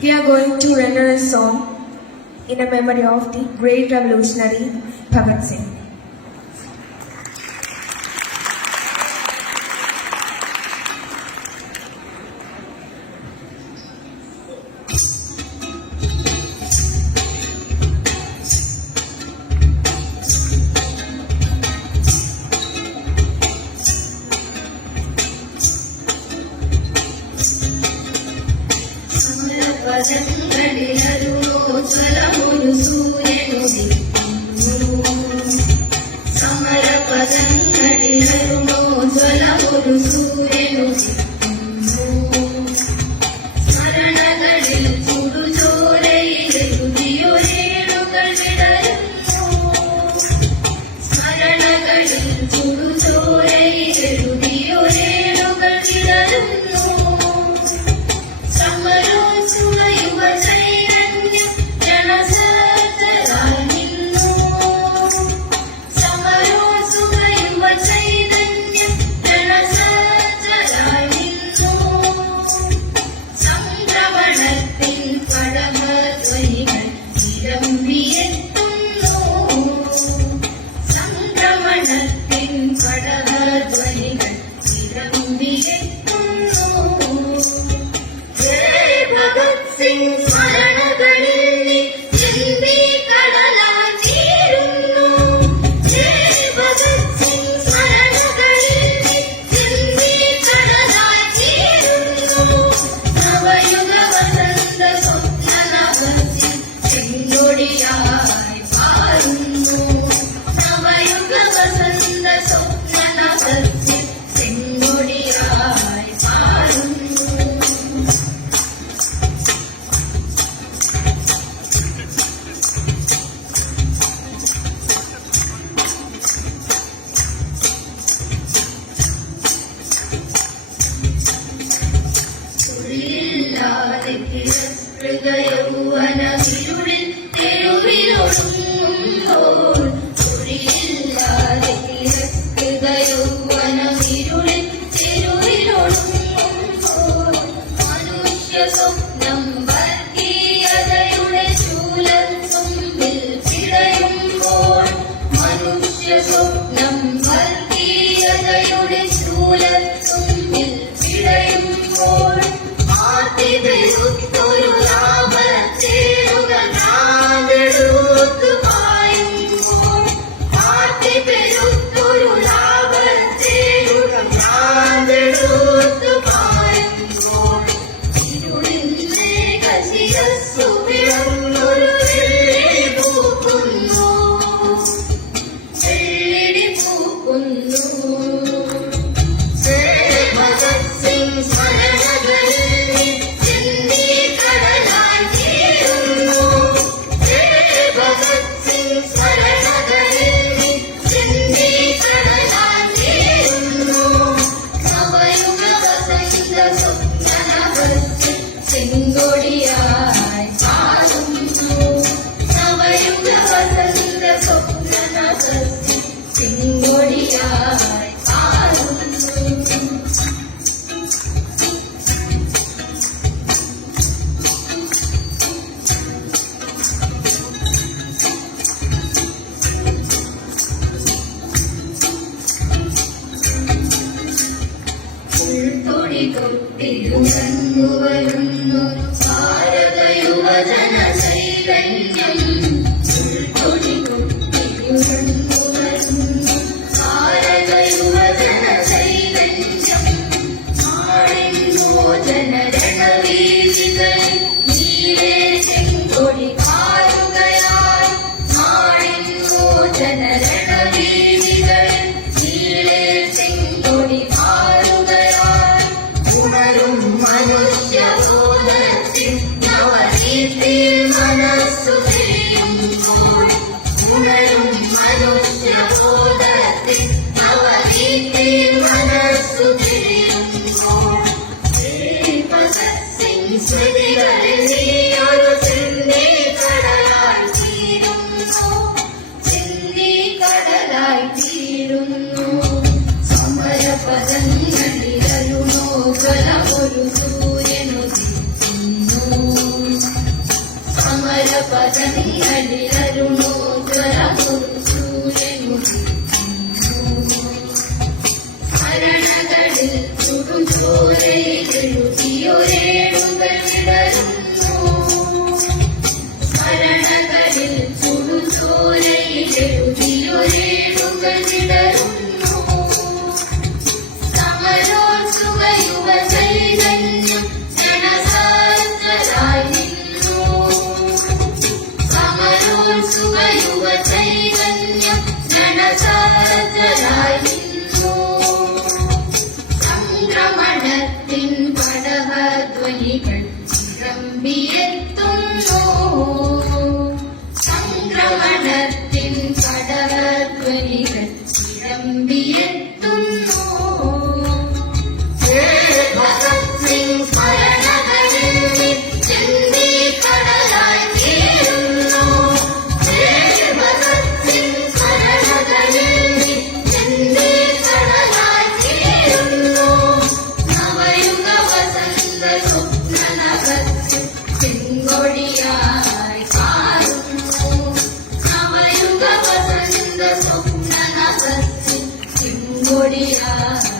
We are going to render a song in a memory of the great revolutionary Bhagat Singh. సమరపదంగళినరుణోజ్వలమును సూర్యను సమరపదంగళినరుణోజ్వలమును సూర్యను സ്മരണകളിൽ ചുടുചോരയിലെഴുതിയൊരേടുകൾ വിടരുന്നു സ്മരണകളിൽ ചുടുചോരയിലെഴുതിയൊരേടുകൾ വിടരുന്നു സമരോത്സുകയുവ ചൈതന്യം ജനസത്തരായി നിന്നു സമരോത്സുകയുവ ചൈതന്യം ജനസത്തരായി നിന്നു സംക്രമണത്തിൻ പടമധ്വനികൾ ഇരമ്പിയെത്തുന്നു സംക്രമണത്തിൻ പടമധ്വനികൾ ഇരമ്പിയെത്തുന്നു ഭഗത് സിംഗ് സ്മരണകളിൽ നീ ചിന്തി കടലായി തീരുന്നു ഭഗത് സിംഗ് സ്മരണകളിൽ നീ ചിന്തി കടലായി തീരുന്നു നവയുഗ വസന്ത സ്വപ്ന നവസിൽ ചെങ്കൊടിയായി പാരുന്നു നവയുഗ വസന്ത സ്വപ്ന നവസിൽ ചെങ്കൊടിയായി പാരുന്നു യൗവനവിരുളിൽ തെരുവിലൊടുങ്ങുമ്പോൾ കുഴിയില്ലാതെ തിരസ്കൃത യൗവനവിരുളിൽ തെരുവിലൊടുങ്ങുമ്പോൾ മനുഷ്യ സ്വപ്നം വർഗീയതയുടെ ശൂലത്തുമ്പിൽ പിടയുമ്പോൾ മനുഷ്യ സ്വപ്നം വർഗീയതയുടെ ശൂലത്തുമ്പിൽ പിടയുമ്പോൾ ആർത്തിപെരുത്തൊരു ലാഭത്തേടുകൾ നാടെടുത്തു പായുമ്പോൾ ആർത്തിപെരുത്തൊരു ലാഭത്തേടുകൾ നാടെടുത്തു പായുമ്പോൾ ഇരുളിന്റെ കശിരസ്സു പിളർന്നൊരു വെള്ളി പൂക്കുന്നു വെള്ളിടി പൂക്കുന്നു ഭഗത് സിംഗ് സ്മരണകളിൽ നീ ചിന്തി കടലായി തീരുന്നു ഭഗത് സിംഗ് സ്മരണകളിൽ നീ ചിന്തി കടലായി തീരുന്നു നവയുഗ വസന്ത സ്വപ്ന നവസിൽ ചെങ്കൊടിയായി പാരുന്നു നവയുഗ വസന്ത സ്വപ്ന നവസിൽ ചെങ്കൊടിയായി പാരുന്നു ഉൾക്കൊടി കൊട്ടിയുണർന്നു വരുന്നു ഭാരത യുവജന ചൈതന്യം ഉൾക്കൊടി കൊട്ടിയുണർന്നു വരുന്നു ഭാരത യുവജന ചൈതന്യം നാടിന്നോ ജനരണവീതികളിൽ നീലേ ചെങ്കൊടി പാറുകയായി നാടിന്നോ ജനരണവീതികളിൽ നീലേ ചെങ്കൊടി പാറുകയായി ഉണരും മനുഷ്യബോധത്തിൽ നവരീതിയിൽ മനസ്സു തിരിയുമ്പോൾ ഉണരും മനുഷ്യബോധത്തിൽ നവരീതിയിൽ മനസ്സു തിരിയുമ്പോൾ ഭഗത് സിംഗ് സ്മൃതികളിൽ നീയൊരു ചിന്തി കടലായി തീരുന്നു ചിന്തി കടലായി തീരുന്നു സമരപദങ്ങളിലരുണോജ്വലമൊരു സൂര്യനുദിക്കുന്നു പദങ്ങളിലരുണോജ്വല സ്മരണകളിൽ ചുടുചോരയിലെഴുതിയൊരേടുകൾ വിടരുന്നു. സ്മരണകളിൽ ചുടുചോരയിലെഴുതിയൊരേടുകൾ വിടരുന്നു. സമരോത്സുക യുവചൈതന്യം ജനസഹസ്രരായി നിന്നു. സമരോത്സുക യുവചൈതന്യം ജനസഹസ്രരായി നിന്നു. സംക്രമണത്തിൻ പടവധ്വനികൾ ചിരമ്പിയെത്തുന്നു. സംക്രമണത്തിൻ പടവധ്വനികൾ ചിരമ്പിയെത്തുന്നു. ഭഗത് സിംഗ് സ്മരണകളിൽ നിത്യന്തീ കടലായി തീരുന്നു. ഭഗത് സിംഗ് സ്മരണകളിൽ നിത്യന്തീ കടലായി തീരുന്നു. നവയുഗ വസന്ത സ്വപ്നനഭത്തിൽ ചെങ്കൊടിയായി പാറുന്നു. നവയുഗ വസന്ത സ്വപ്നനഭത്തിൽ ചെങ്കൊടിയായി